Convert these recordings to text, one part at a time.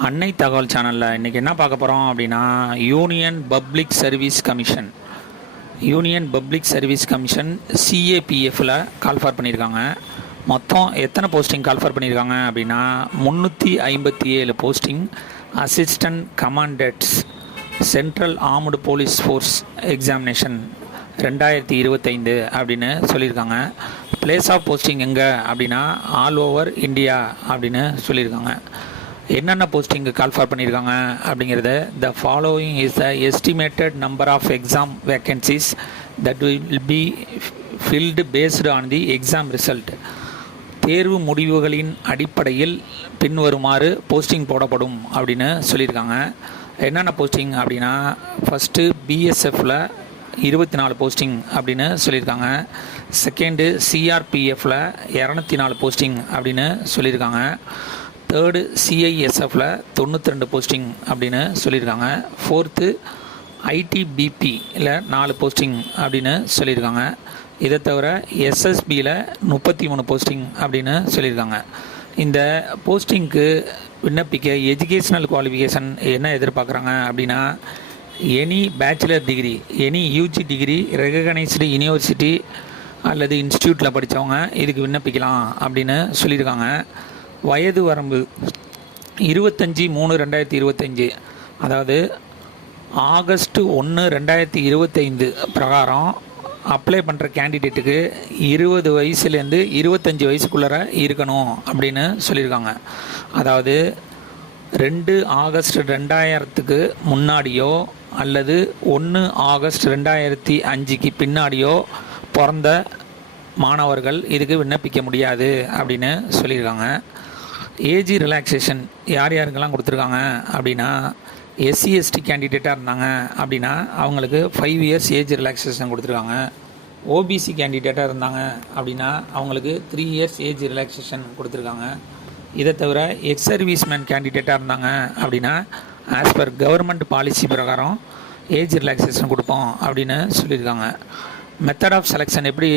அன்னை தகவல் சேனலில் இன்றைக்கி என்ன பார்க்க போகிறோம் அப்படின்னா யூனியன் பப்ளிக் சர்வீஸ் கமிஷன் சிஏபிஎஃப்பில் கால்ஃபார் பண்ணியிருக்காங்க. மொத்தம் எத்தனை போஸ்டிங் கால்ஃபார் பண்ணியிருக்காங்க அப்படின்னா 357 posting assistant commandants central armed police force examination 2025 அப்படின்னு சொல்லியிருக்காங்க. பிளேஸ் ஆஃப் போஸ்டிங் எங்கே அப்படின்னா ஆல் ஓவர் இந்தியா அப்படின்னு சொல்லியிருக்காங்க. என்னென்ன போஸ்டிங்கு கால்ஃபார் பண்ணியிருக்காங்க அப்படிங்கிறத the following is the estimated number of exam vacancies that will be filled based on the exam result. தேர்வு முடிவுகளின் அடிப்படையில் பின்வருமாறு போஸ்டிங் போடப்படும் அப்படின்னு சொல்லியிருக்காங்க. என்னென்ன போஸ்டிங் அப்படின்னா ஃபஸ்ட்டு பிஎஸ்எஃப்பில் 24 போஸ்டிங் அப்படின்னு சொல்லியிருக்காங்க. செகண்டு சிஆர்பிஎஃப்பில் 204 போஸ்டிங் அப்படின்னு சொல்லியிருக்காங்க. தேர்டு சிஐஎஸ்எஃப்பில் 92 போஸ்டிங் அப்படின்னு சொல்லியிருக்காங்க. ஃபோர்த்து ஐடிபிபியில் 4 போஸ்டிங் அப்படின்னு சொல்லியிருக்காங்க. இதை தவிர எஸ்எஸ்பியில் 33 போஸ்டிங் அப்படின்னு சொல்லியிருக்காங்க. இந்த போஸ்டிங்க்கு விண்ணப்பிக்க எஜுகேஷ்னல் குவாலிஃபிகேஷன் என்ன எதிர்பார்க்குறாங்க அப்படின்னா any bachelor degree, any UG degree recognised university அல்லது இன்ஸ்டியூட்டில் படித்தவங்க இதுக்கு விண்ணப்பிக்கலாம் அப்படின்னு சொல்லியிருக்காங்க. வயது வரம்பு 25/3/2025, அதாவது ஆகஸ்ட் 1, 2025 பிரகாரம் அப்ளை பண்ணுற கேண்டிடேட்டுக்கு 20 வயசுலேருந்து 25 வயசுக்குள்ளே இருக்கணும் அப்படின்னு சொல்லியிருக்காங்க. அதாவது 2 ஆகஸ்ட் 2000க்கு முன்னாடியோ அல்லது 1 ஆகஸ்ட் 2005க்கு பின்னாடியோ பிறந்த மாணவர்கள் இதுக்கு விண்ணப்பிக்க முடியாது அப்படின்னு சொல்லியிருக்காங்க. ஏஜ் ரிலாக்ஸேஷன் யார் யாருக்கெல்லாம் கொடுத்துருக்காங்க அப்படின்னா எஸ்சி/எஸ்டி கேண்டிடேட்டாக இருந்தாங்க அப்படின்னா அவங்களுக்கு 5 இயர்ஸ் ஏஜ் ரிலாக்ஸேஷன் கொடுத்துருக்காங்க. ஓபிசி கேண்டிடேட்டாக இருந்தாங்க அப்படின்னா அவங்களுக்கு 3 இயர்ஸ் ஏஜ் ரிலாக்ஸேஷன் கொடுத்துருக்காங்க. இதை தவிர எக்ஸ் சர்வீஸ்மேன் கேண்டிடேட்டாக இருந்தாங்க அப்படின்னா ஆஸ் பர் கவர்மெண்ட் பாலிசி பிரகாரம் ஏஜ் ரிலாக்ஸேஷன் கொடுப்போம் அப்படின்னு சொல்லியிருக்காங்க. மெத்தட் ஆஃப் செலெக்ஷன் எப்படி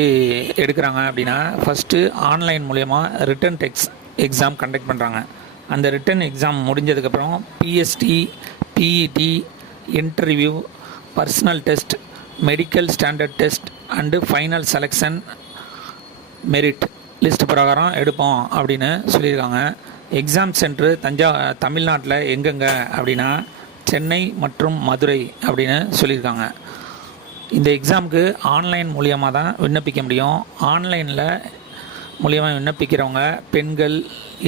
எடுக்கிறாங்க அப்படின்னா ஃபஸ்ட்டு ஆன்லைன் மூலயமா ரிட்டன் எக்ஸாம் கண்டக்ட் பண்ணுறாங்க. அந்த ரிட்டன் எக்ஸாம் முடிஞ்சதுக்கப்புறம் PST, PET, interview, personal test, medical standard test and final selection merit list பிரகாரம் எடுப்போம் அப்படின்னு சொல்லியிருக்காங்க. எக்ஸாம் சென்ட்ரு தமிழ்நாட்டில் எங்கெங்கே அப்படின்னா சென்னை மற்றும் மதுரை அப்படின்னு சொல்லியிருக்காங்க. இந்த எக்ஸாமுக்கு ஆன்லைன் மூலியமாக தான் விண்ணப்பிக்க முடியும். ஆன்லைனில் மூலியமாக விண்ணப்பிக்கிறவங்க பெண்கள்,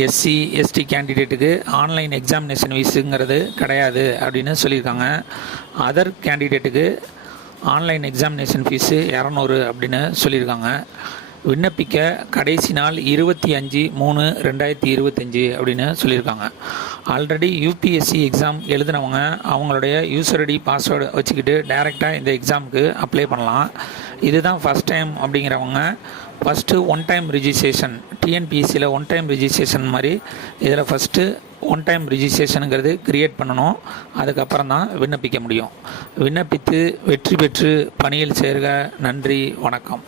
எஸ்சி, எஸ்டி கேண்டிடேட்டுக்கு ஆன்லைன் எக்ஸாமினேஷன் ஃபீஸுங்கிறது கிடையாது அப்படின்னு சொல்லியிருக்காங்க. அதர் கேண்டிடேட்டுக்கு ஆன்லைன் எக்ஸாமினேஷன் ஃபீஸு 200 அப்படின்னு சொல்லியிருக்காங்க. விண்ணப்பிக்க கடைசி நாள் 25/3/2025 அப்படின்னு சொல்லியிருக்காங்க. ஆல்ரெடி யூபிஎஸ்சி எக்ஸாம் எழுதினவங்க அவங்களுடைய யூசர் ஐடி பாஸ்வேர்டு வச்சுக்கிட்டு டைரெக்டாக இந்த எக்ஸாமுக்கு அப்ளை பண்ணலாம். இதுதான் ஃபஸ்ட் டைம் அப்படிங்கிறவங்க ஃபஸ்ட்டு ஒன் டைம் ரிஜிஸ்ட்ரேஷன், டிஎன்பிஎஸ்சியில் ஒன் டைம் ரிஜிஸ்ட்ரேஷன் மாதிரி இதில் ஃபஸ்ட்டு ஒன் டைம் ரிஜிஸ்ட்ரேஷனுங்கிறது க்ரியேட் பண்ணணும். அதுக்கப்புறம் தான் விண்ணப்பிக்க முடியும். விண்ணப்பித்து வெற்றி பெற்று பணியில் சேர்க. நன்றி, வணக்கம்.